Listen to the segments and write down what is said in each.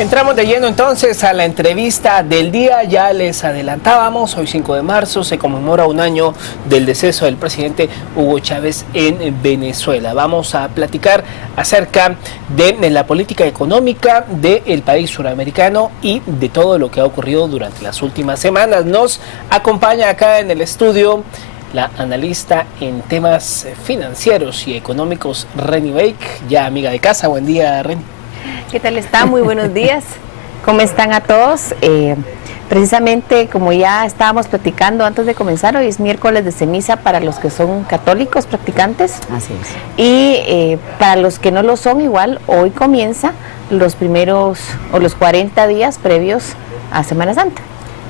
Entramos de lleno entonces a la entrevista del día. Ya les adelantábamos, hoy 5 de marzo se conmemora un año del deceso del presidente Hugo Chávez en Venezuela. Vamos a platicar acerca de la política económica del país suramericano y de todo lo que ha ocurrido durante las últimas semanas. Nos acompaña acá en el estudio la analista en temas financieros y económicos, Reni Bake, ya amiga de casa. Buen día, Reni. ¿Qué tal está? Muy buenos días. ¿Cómo están a todos? Precisamente como ya estábamos platicando antes de comenzar, hoy es miércoles de ceniza para los que son católicos practicantes. Así es. Y para los que no lo son, igual, hoy comienza los primeros o los 40 días previos a Semana Santa.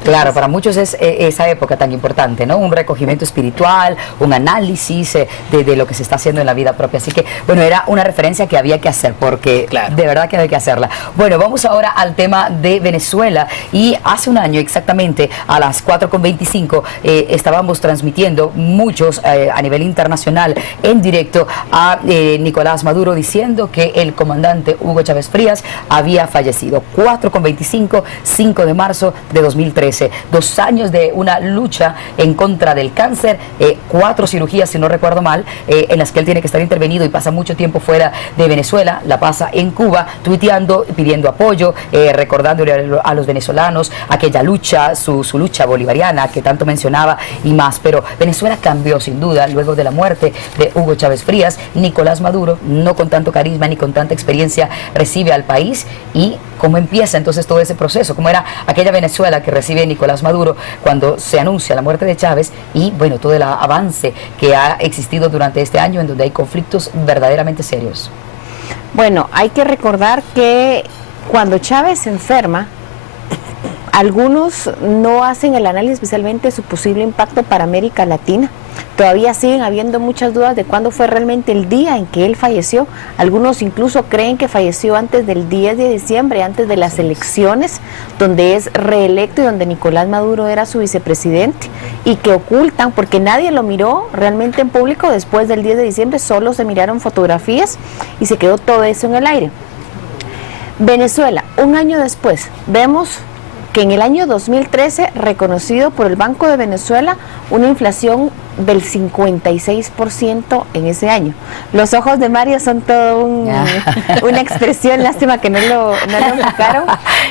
Claro, para muchos es esa época tan importante, ¿no? Un recogimiento espiritual, un análisis de lo que se está haciendo en la vida propia. Así que, bueno, era una referencia que había que hacer, porque claro, de verdad que había que hacerla. Bueno, vamos ahora al tema de Venezuela. Y hace un año exactamente, a las 4:25, estábamos transmitiendo muchos a nivel internacional en directo a Nicolás Maduro diciendo que el comandante Hugo Chávez Frías había fallecido. 4:25, 5 de marzo de 2013. 2 años de una lucha en contra del cáncer, 4 cirugías, si no recuerdo mal, en las que él tiene que estar intervenido y pasa mucho tiempo fuera de Venezuela, la pasa en Cuba, tuiteando, pidiendo apoyo, recordándole a los venezolanos aquella lucha, su lucha bolivariana que tanto mencionaba y más. Pero Venezuela cambió sin duda luego de la muerte de Hugo Chávez Frías. Nicolás Maduro, no con tanto carisma ni con tanta experiencia, recibe al país. Y cómo empieza entonces todo ese proceso, cómo era aquella Venezuela que recibe Nicolás Maduro cuando se anuncia la muerte de Chávez, y bueno, todo el avance que ha existido durante este año en donde hay conflictos verdaderamente serios. Bueno, hay que recordar que cuando Chávez se enferma, algunos no hacen el análisis especialmente de su posible impacto para América Latina. Todavía siguen habiendo muchas dudas de cuándo fue realmente el día en que él falleció. Algunos incluso creen que falleció antes del 10 de diciembre, antes de las elecciones, donde es reelecto y donde Nicolás Maduro era su vicepresidente, y que ocultan, porque nadie lo miró realmente en público después del 10 de diciembre, solo se miraron fotografías y se quedó todo eso en el aire. Venezuela, un año después, vemos que en el año 2013, reconocido por el Banco de Venezuela, una inflación del 56% en ese año. Los ojos de Mario son todo una expresión, lástima que no lo enfocaron.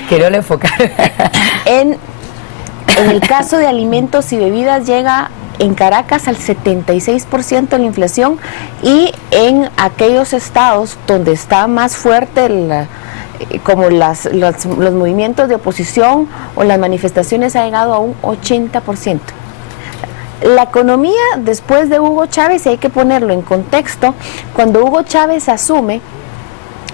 Que no lo enfocaron. En el caso de alimentos y bebidas llega en Caracas al 76% de la inflación, y en aquellos estados donde está más fuerte como los movimientos de oposición o las manifestaciones, ha llegado a un 80%. La economía después de Hugo Chávez, hay que ponerlo en contexto, cuando Hugo Chávez asume,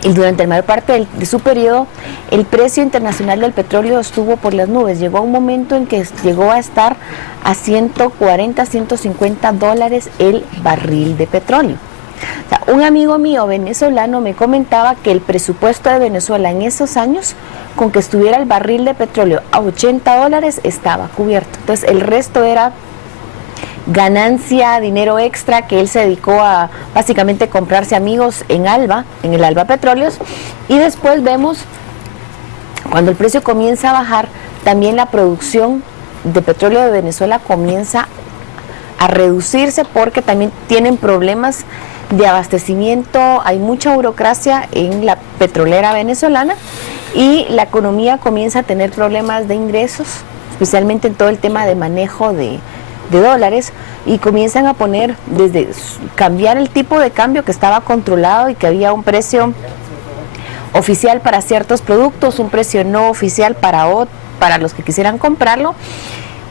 y durante la mayor parte de su periodo, el precio internacional del petróleo estuvo por las nubes. Llegó a un momento en que llegó a estar a 140, 150 dólares el barril de petróleo. O sea, un amigo mío venezolano me comentaba que el presupuesto de Venezuela en esos años, con que estuviera el barril de petróleo a 80 dólares, estaba cubierto. Entonces el resto era ganancia, dinero extra que él se dedicó a básicamente comprarse amigos en el Alba Petróleos. Y después vemos, cuando el precio comienza a bajar, también la producción de petróleo de Venezuela comienza a reducirse, porque también tienen problemas de abastecimiento, hay mucha burocracia en la petrolera venezolana, y la economía comienza a tener problemas de ingresos, especialmente en todo el tema de manejo de dólares, y comienzan a poner, desde cambiar el tipo de cambio que estaba controlado y que había un precio oficial para ciertos productos, un precio no oficial para los que quisieran comprarlo,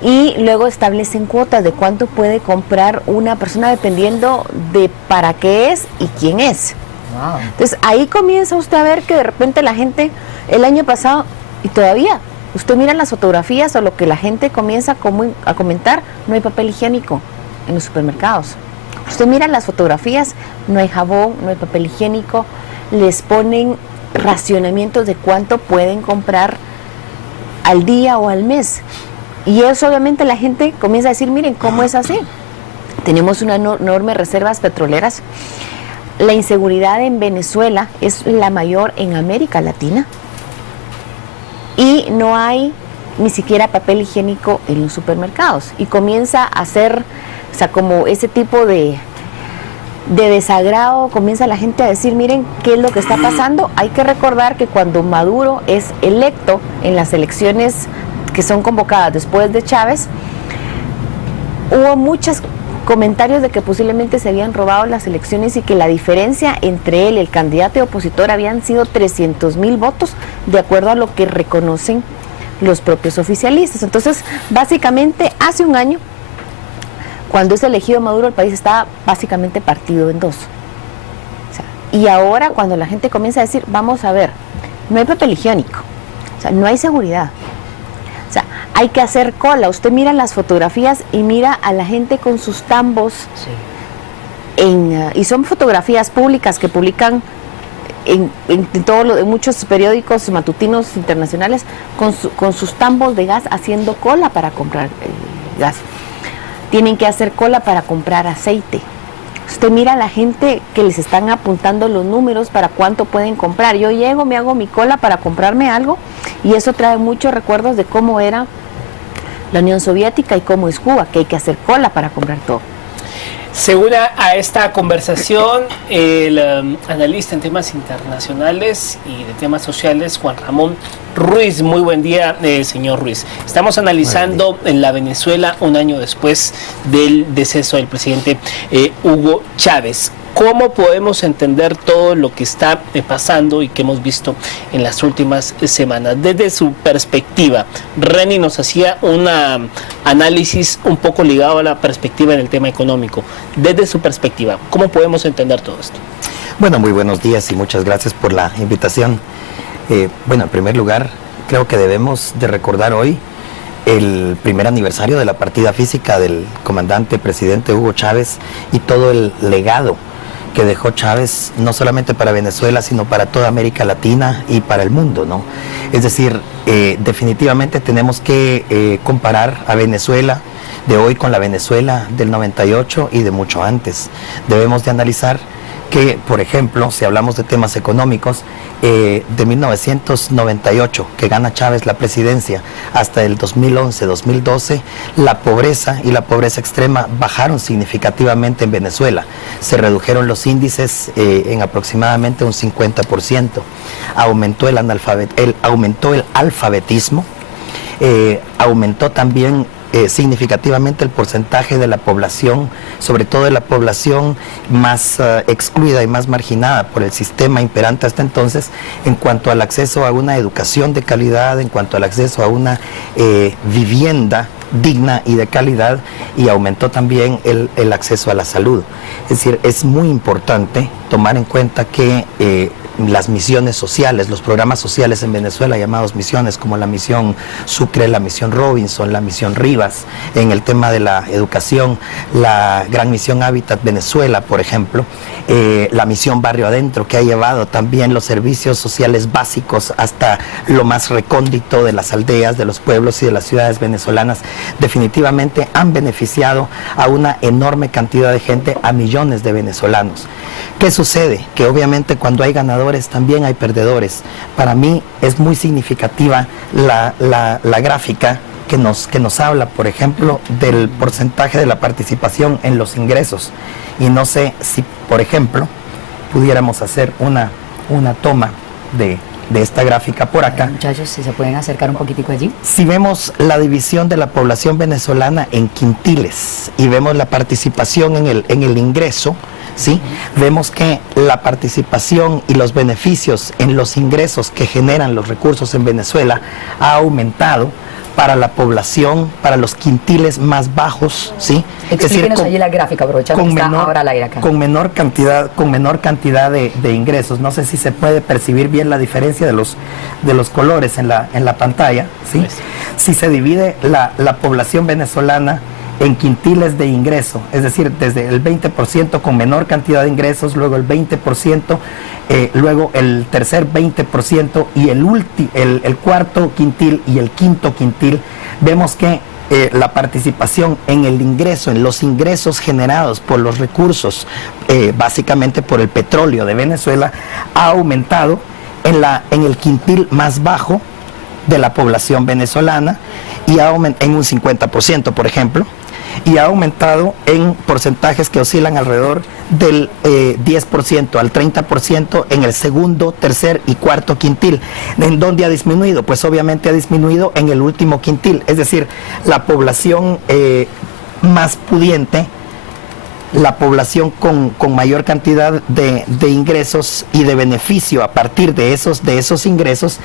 y luego establecen cuotas de cuánto puede comprar una persona dependiendo de para qué es y quién es. Wow. Entonces ahí comienza usted a ver que de repente la gente, el año pasado, y todavía, usted mira las fotografías o lo que la gente comienza a comentar, no hay papel higiénico en los supermercados. Usted mira las fotografías, no hay jabón, no hay papel higiénico, les ponen racionamientos de cuánto pueden comprar al día o al mes. Y eso obviamente la gente comienza a decir, miren, ¿cómo es así? Tenemos una enorme reservas petroleras. La inseguridad en Venezuela es la mayor en América Latina. y no hay ni siquiera papel higiénico en los supermercados, y comienza a hacer, o sea, como ese tipo de desagrado, comienza la gente a decir, miren qué es lo que está pasando. Hay que recordar que cuando Maduro es electo en las elecciones que son convocadas después de Chávez, hubo muchos comentarios de que posiblemente se habían robado las elecciones y que la diferencia entre él y el candidato opositor habían sido 300,000 votos, de acuerdo a lo que reconocen los propios oficialistas. Entonces, básicamente, hace un año, cuando es elegido Maduro, el país estaba básicamente partido en dos. O sea, y ahora, cuando la gente comienza a decir, vamos a ver, no hay papel higiénico, o sea, no hay seguridad, o sea, hay que hacer cola. Usted mira las fotografías y mira a la gente con sus tambos, y son fotografías públicas que publican en muchos periódicos matutinos internacionales, con sus tambos de gas haciendo cola para comprar gas. Tienen que hacer cola para comprar aceite. Usted mira a la gente que les están apuntando los números para cuánto pueden comprar. Yo llego, me hago mi cola para comprarme algo, y eso trae muchos recuerdos de cómo era la Unión Soviética y cómo es Cuba, que hay que hacer cola para comprar todo. Se une a esta conversación el analista en temas internacionales y de temas sociales, Juan Ramón Ruiz. Muy buen día, señor Ruiz. Estamos analizando en la Venezuela un año después del deceso del presidente Hugo Chávez. ¿Cómo podemos entender todo lo que está pasando y que hemos visto en las últimas semanas? Desde su perspectiva, Reni nos hacía un análisis un poco ligado a la perspectiva en el tema económico. Desde su perspectiva, ¿cómo podemos entender todo esto? Bueno, muy buenos días y muchas gracias por la invitación. Bueno, en primer lugar, creo que debemos de recordar hoy el primer aniversario de la partida física del comandante presidente Hugo Chávez y todo el legado que dejó Chávez, no solamente para Venezuela, sino para toda América Latina y para el mundo, ¿no? Es decir, definitivamente tenemos que comparar a Venezuela de hoy con la Venezuela del 98 y de mucho antes. Debemos de analizar que, por ejemplo, si hablamos de temas económicos, de 1998, que gana Chávez la presidencia, hasta el 2011-2012, la pobreza y la pobreza extrema bajaron significativamente en Venezuela. Se redujeron los índices en aproximadamente un 50%. Aumentó el alfabetismo, aumentó también significativamente el porcentaje de la población, sobre todo de la población más excluida y más marginada por el sistema imperante hasta entonces, en cuanto al acceso a una educación de calidad, en cuanto al acceso a una vivienda digna y de calidad, y aumentó también el acceso a la salud. Es decir, es muy importante tomar en cuenta que las misiones sociales, los programas sociales en Venezuela llamados misiones, como la misión Sucre, la misión Robinson, la misión Rivas, en el tema de la educación, la gran misión Hábitat Venezuela, por ejemplo, la misión Barrio Adentro, que ha llevado también los servicios sociales básicos hasta lo más recóndito de las aldeas, de los pueblos y de las ciudades venezolanas, definitivamente han beneficiado a una enorme cantidad de gente, a millones de venezolanos. ¿Qué sucede? Que obviamente cuando hay ganadores también hay perdedores. Para mí es muy significativa la gráfica que nos habla, por ejemplo, del porcentaje de la participación en los ingresos. Y no sé si, por ejemplo, pudiéramos hacer una toma de esta gráfica por acá. Muchachos, si se pueden acercar un poquitico allí. Si vemos la división de la población venezolana en quintiles y vemos la participación en el ingreso, ¿sí? Vemos que la participación y los beneficios en los ingresos que generan los recursos en Venezuela ha aumentado para la población, para los quintiles más bajos, ¿sí? Explíquenos allí la gráfica, aprovechando que está ahora al aire acá. Con menor cantidad de ingresos. No sé si se puede percibir bien la diferencia de los colores en la pantalla, ¿sí? Pues. Si se divide la población venezolana en quintiles de ingreso, es decir, desde el 20% con menor cantidad de ingresos, luego el 20%, luego el tercer 20% y el cuarto quintil y el quinto quintil, vemos que la participación en el ingreso, en los ingresos generados por los recursos, básicamente por el petróleo de Venezuela, ha aumentado en el quintil más bajo, de la población venezolana y en un 50%, por ejemplo, y ha aumentado en porcentajes que oscilan alrededor del 10% al 30% en el segundo, tercer y cuarto quintil. ¿En dónde ha disminuido? Pues obviamente ha disminuido en el último quintil, es decir, la población más pudiente, la población con mayor cantidad de ingresos y de beneficio a partir de esos ingresos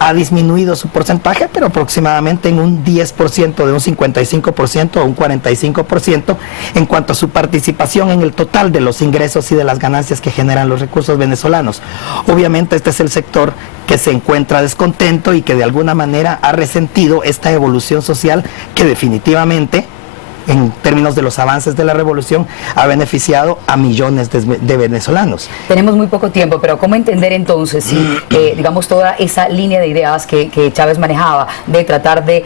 ha disminuido su porcentaje, pero aproximadamente en un 10%, de un 55% a un 45% en cuanto a su participación en el total de los ingresos y de las ganancias que generan los recursos venezolanos. Obviamente este es el sector que se encuentra descontento y que de alguna manera ha resentido esta evolución social que definitivamente, en términos de los avances de la revolución, ha beneficiado a millones de venezolanos. Tenemos muy poco tiempo, pero ¿cómo entender entonces si, digamos, toda esa línea de ideas que Chávez manejaba de tratar de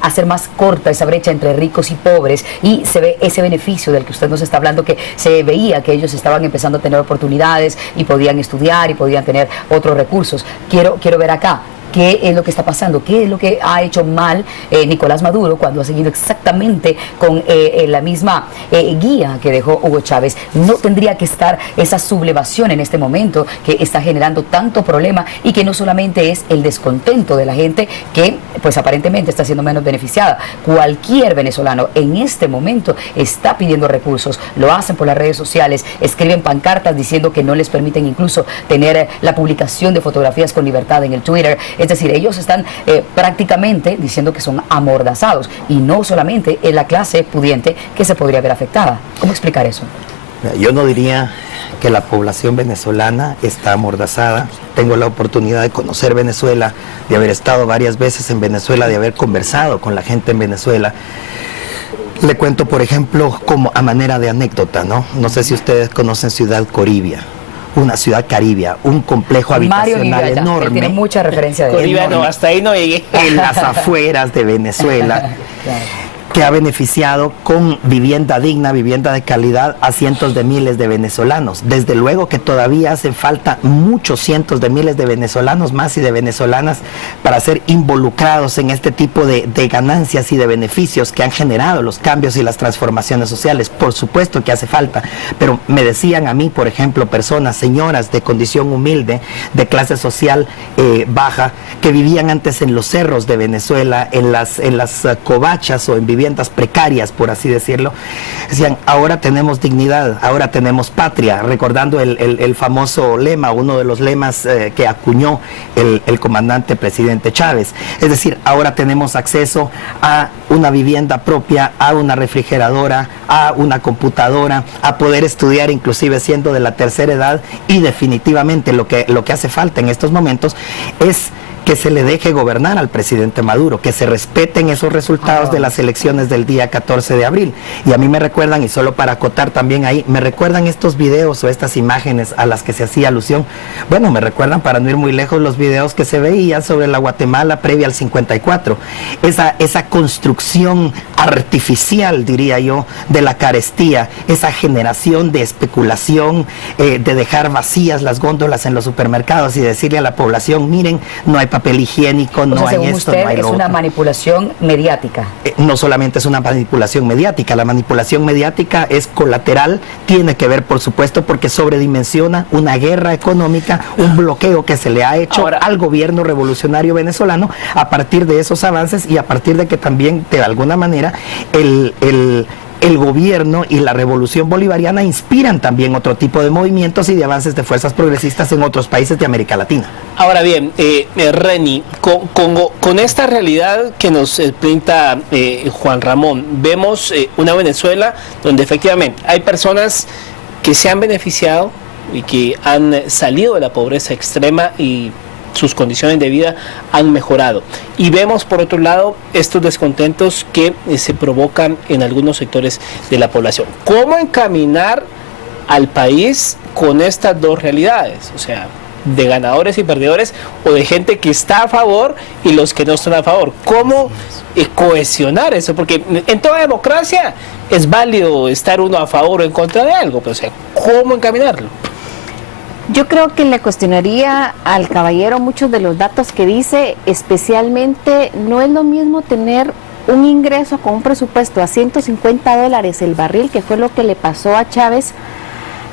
hacer más corta esa brecha entre ricos y pobres, y se ve ese beneficio del que usted nos está hablando, que se veía que ellos estaban empezando a tener oportunidades y podían estudiar y podían tener otros recursos? Quiero ver acá. ¿Qué es lo que está pasando? ¿Qué es lo que ha hecho mal Nicolás Maduro cuando ha seguido exactamente con la misma guía que dejó Hugo Chávez? No tendría que estar esa sublevación en este momento que está generando tanto problema y que no solamente es el descontento de la gente que pues aparentemente está siendo menos beneficiada. Cualquier venezolano en este momento está pidiendo recursos, lo hacen por las redes sociales, escriben pancartas diciendo que no les permiten incluso tener la publicación de fotografías con libertad en el Twitter. Es decir, ellos están prácticamente diciendo que son amordazados, y no solamente es la clase pudiente que se podría ver afectada. ¿Cómo explicar eso? Yo no diría que la población venezolana está amordazada. Tengo la oportunidad de conocer Venezuela, de haber estado varias veces en Venezuela, de haber conversado con la gente en Venezuela. Le cuento, por ejemplo, como a manera de anécdota, ¿no? No sé si ustedes conocen Ciudad Coribia, una ciudad caribia, un complejo habitacional enorme. Tiene mucha referencia de Coribia, no, hasta ahí no llegué. En las afueras de Venezuela. Claro. Que ha beneficiado con vivienda digna, vivienda de calidad a cientos de miles de venezolanos. Desde luego que todavía hacen falta muchos cientos de miles de venezolanos más y de venezolanas para ser involucrados en este tipo de ganancias y de beneficios que han generado los cambios y las transformaciones sociales. Por supuesto que hace falta, pero me decían a mí, por ejemplo, personas, señoras de condición humilde, de clase social baja, que vivían antes en los cerros de Venezuela, en las covachas o en viviendas precarias, por así decirlo. Decían, ahora tenemos dignidad, ahora tenemos patria, recordando el famoso lema, uno de los lemas que acuñó el comandante presidente Chávez. Es decir, ahora tenemos acceso a una vivienda propia, a una refrigeradora, a una computadora, a poder estudiar inclusive siendo de la tercera edad, y definitivamente lo que hace falta en estos momentos es que se le deje gobernar al presidente Maduro, que se respeten esos resultados de las elecciones del día 14 de abril. Y a mí me recuerdan, y solo para acotar también ahí, me recuerdan estos videos o estas imágenes a las que se hacía alusión. Bueno, me recuerdan, para no ir muy lejos, los videos que se veían sobre la Guatemala previa al 54. Esa construcción artificial, diría yo, de la carestía, esa generación de especulación, de dejar vacías las góndolas en los supermercados y decirle a la población, miren, no hay papel higiénico, no hay esto, no hay lo otro. Es una manipulación mediática. No solamente es una manipulación mediática, la manipulación mediática es colateral, tiene que ver, por supuesto, porque sobredimensiona una guerra económica, un bloqueo que se le ha hecho al gobierno revolucionario venezolano a partir de esos avances y a partir de que también, de alguna manera, el gobierno y la revolución bolivariana inspiran también otro tipo de movimientos y de avances de fuerzas progresistas en otros países de América Latina. Ahora bien, Reni, con esta realidad que nos pinta Juan Ramón, vemos una Venezuela donde efectivamente hay personas que se han beneficiado y que han salido de la pobreza extrema y sus condiciones de vida han mejorado. Y vemos, por otro lado, estos descontentos que se provocan en algunos sectores de la población. ¿Cómo encaminar al país con estas dos realidades? O sea, de ganadores y perdedores, o de gente que está a favor y los que no están a favor. ¿Cómo cohesionar eso? Porque en toda democracia es válido estar uno a favor o en contra de algo, pero o sea, ¿cómo encaminarlo? Yo creo que le cuestionaría al caballero muchos de los datos que dice, especialmente no es lo mismo tener un ingreso con un presupuesto a $150 el barril, que fue lo que le pasó a Chávez,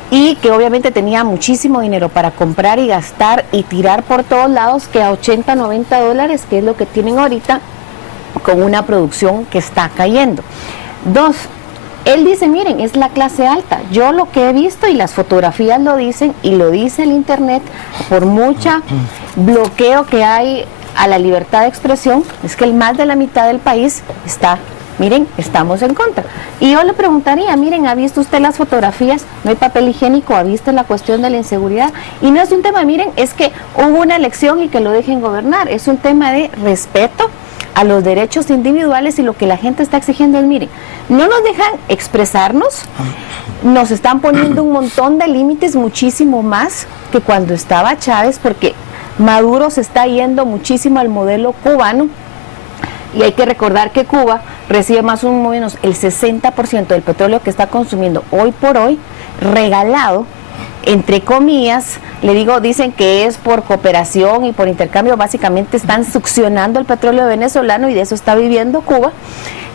y que obviamente tenía muchísimo dinero para comprar y gastar y tirar por todos lados, que a $80-90, que es lo que tienen ahorita, con una producción que está cayendo. Dos, él dice, miren, es la clase alta. Yo lo que he visto y las fotografías lo dicen, y lo dice el internet, por mucha bloqueo que hay a la libertad de expresión, es que más de la mitad del país está, miren, estamos en contra. Y yo le preguntaría, miren, ¿ha visto usted las fotografías? No hay papel higiénico, ¿ha visto la cuestión de la inseguridad? Y no es un tema, miren, es que hubo una elección y que lo dejen gobernar, es un tema de respeto a los derechos individuales, y lo que la gente está exigiendo es, miren, no nos dejan expresarnos, nos están poniendo un montón de límites, muchísimo más que cuando estaba Chávez, porque Maduro se está yendo muchísimo al modelo cubano, y hay que recordar que Cuba recibe más o menos el 60% del petróleo que está consumiendo hoy por hoy, regalado, entre comillas, le digo, dicen que es por cooperación y por intercambio, básicamente están succionando el petróleo venezolano, y de eso está viviendo Cuba.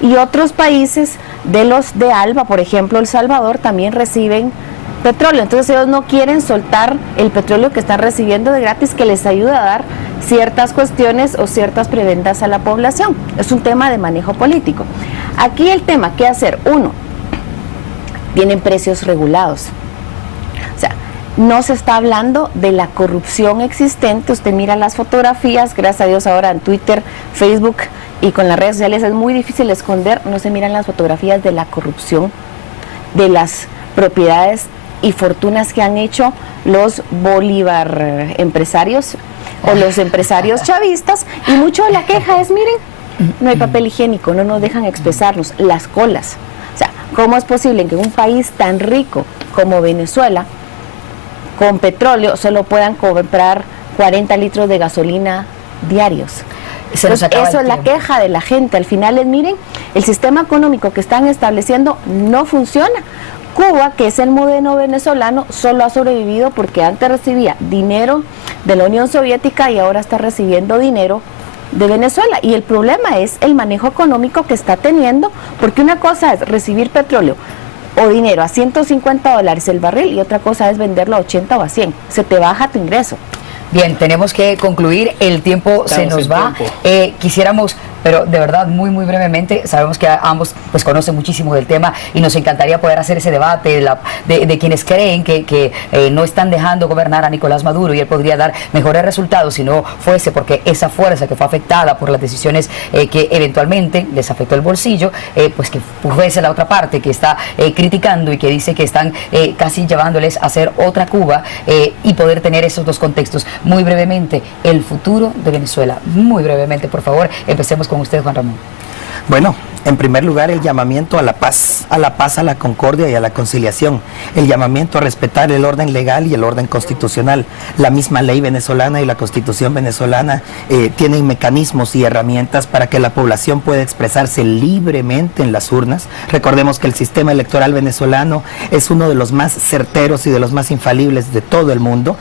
Y otros países de los de ALBA, por ejemplo El Salvador, también reciben petróleo. Entonces ellos no quieren soltar el petróleo que están recibiendo de gratis, que les ayuda a dar ciertas cuestiones o ciertas prebendas a la población. Es un tema de manejo político. Aquí el tema, ¿qué hacer? Uno, tienen precios regulados. O sea, no se está hablando de la corrupción existente. Usted mira las fotografías, gracias a Dios ahora en Twitter, Facebook y con las redes sociales es muy difícil esconder, no se miran las fotografías de la corrupción, de las propiedades y fortunas que han hecho los Bolívar empresarios o los empresarios chavistas, y mucho de la queja es, miren, no hay papel higiénico, no nos dejan expresarnos, las colas. O sea, ¿cómo es posible que en un país tan rico como Venezuela, con petróleo, solo puedan comprar 40 litros de gasolina diarios? Entonces, eso es la queja de la gente. Al final es, miren, el sistema económico que están estableciendo no funciona. Cuba, que es el modelo venezolano, solo ha sobrevivido porque antes recibía dinero de la Unión Soviética y ahora está recibiendo dinero de Venezuela. Y el problema es el manejo económico que está teniendo, porque una cosa es recibir petróleo o dinero a $150 el barril, y otra cosa es venderlo a 80 o a 100. Se te baja tu ingreso. Bien, tenemos que concluir, el tiempo se nos va. Quisiéramos, pero de verdad muy brevemente, sabemos que ambos pues conocen muchísimo del tema y nos encantaría poder hacer ese debate de quienes creen que no están dejando gobernar a Nicolás Maduro, y él podría dar mejores resultados si no fuese porque esa fuerza que fue afectada por las decisiones que eventualmente les afectó el bolsillo, pues que fuese la otra parte que está criticando y que dice que están casi llevándoles a hacer otra Cuba, y poder tener esos dos contextos. Muy brevemente, el futuro de Venezuela, muy brevemente, por favor, empecemos con usted, Juan Ramón. Bueno, en primer lugar, el llamamiento a la paz, a la concordia y a la conciliación, el llamamiento a respetar el orden legal y el orden constitucional. La misma ley venezolana y la constitución venezolana tienen mecanismos y herramientas para que la población pueda expresarse libremente en las urnas. Recordemos que el sistema electoral venezolano es uno de los más certeros y de los más infalibles de todo el mundo.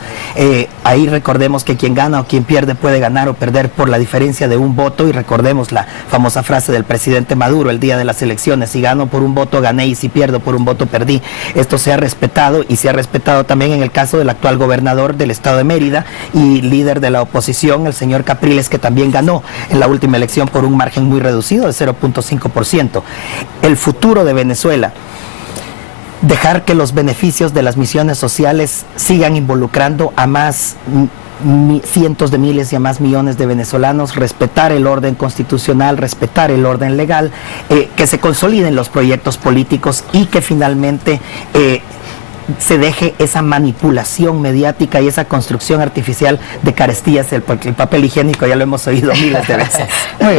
Ahí recordemos que quien gana o quien pierde puede ganar o perder por la diferencia de un voto, y recordemos la famosa frase del presidente Maduro el día de las elecciones: si gano por un voto gané, y si pierdo por un voto perdí. Esto se ha respetado, y se ha respetado también en el caso del actual gobernador del estado de Mérida y líder de la oposición, el señor Capriles, que también ganó en la última elección por un margen muy reducido de 0.5%. El futuro de Venezuela: dejar que los beneficios de las misiones sociales sigan involucrando a más cientos de miles y a más millones de venezolanos, respetar el orden constitucional, respetar el orden legal, que se consoliden los proyectos políticos, y que finalmente se deje esa manipulación mediática y esa construcción artificial de carestías, porque el papel higiénico ya lo hemos oído miles de veces.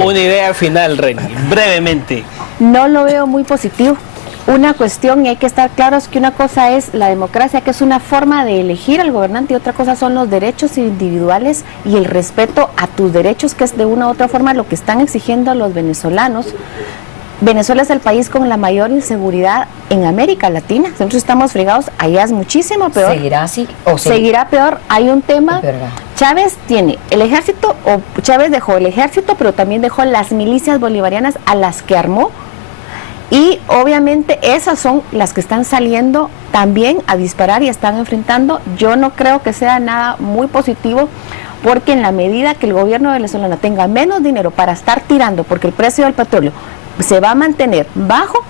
Una idea final, Reni, brevemente. No lo veo muy positivo. Una cuestión, y hay que estar claros, que una cosa es la democracia, que es una forma de elegir al gobernante, y otra cosa son los derechos individuales y el respeto a tus derechos, que es de una u otra forma lo que están exigiendo los venezolanos Venezuela es el país con la mayor inseguridad en América Latina. Nosotros estamos fregados, allá es muchísimo peor. ¿Seguirá así? Seguirá peor. Hay un tema. Chávez tiene el ejército, o Chávez dejó el ejército, pero también dejó las milicias bolivarianas a las que armó. Y obviamente esas son las que están saliendo también a disparar y están enfrentando. Yo no creo que sea nada muy positivo, porque en la medida que el gobierno venezolano tenga menos dinero para estar tirando, porque el precio del petróleo se va a mantener bajo,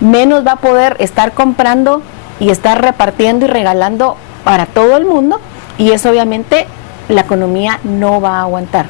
menos va a poder estar comprando y estar repartiendo y regalando para todo el mundo, y eso obviamente la economía no va a aguantar.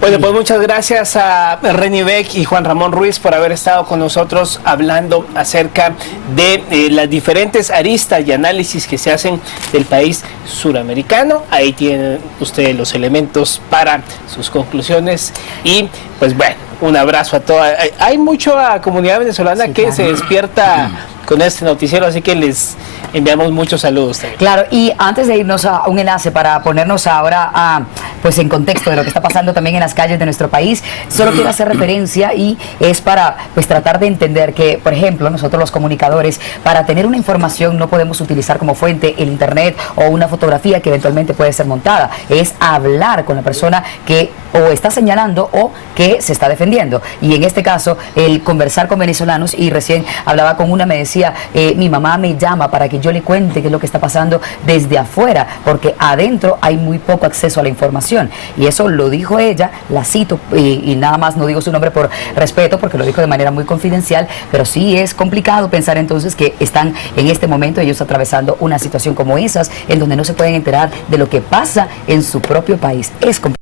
Bueno, pues muchas gracias a Reni Beck y Juan Ramón Ruiz por haber estado con nosotros hablando acerca de las diferentes aristas y análisis que se hacen del país suramericano. Ahí tienen ustedes los elementos para sus conclusiones y pues bueno, un abrazo a toda. Hay mucha comunidad venezolana que se despierta con este noticiero, así que les enviamos muchos saludos también. Claro, y antes de irnos a un enlace para ponernos ahora pues en contexto de lo que está pasando también en las calles de nuestro país, solo quiero hacer referencia y es para pues tratar de entender que, por ejemplo, nosotros los comunicadores, para tener una información no podemos utilizar como fuente el internet o una fotografía que eventualmente puede ser montada, es hablar con la persona que o está señalando o que se está defendiendo, y en este caso el conversar con venezolanos, y recién hablaba con una, me decía, mi mamá me llama para que yo le cuente qué es lo que está pasando desde afuera, porque adentro hay muy poco acceso a la información, y eso lo dijo ella, la cito, y nada más no digo su nombre por respeto, porque lo dijo de manera muy confidencial, pero sí es complicado pensar entonces que están en este momento ellos atravesando una situación como esas, en donde no se pueden enterar de lo que pasa en su propio país. Es complicado.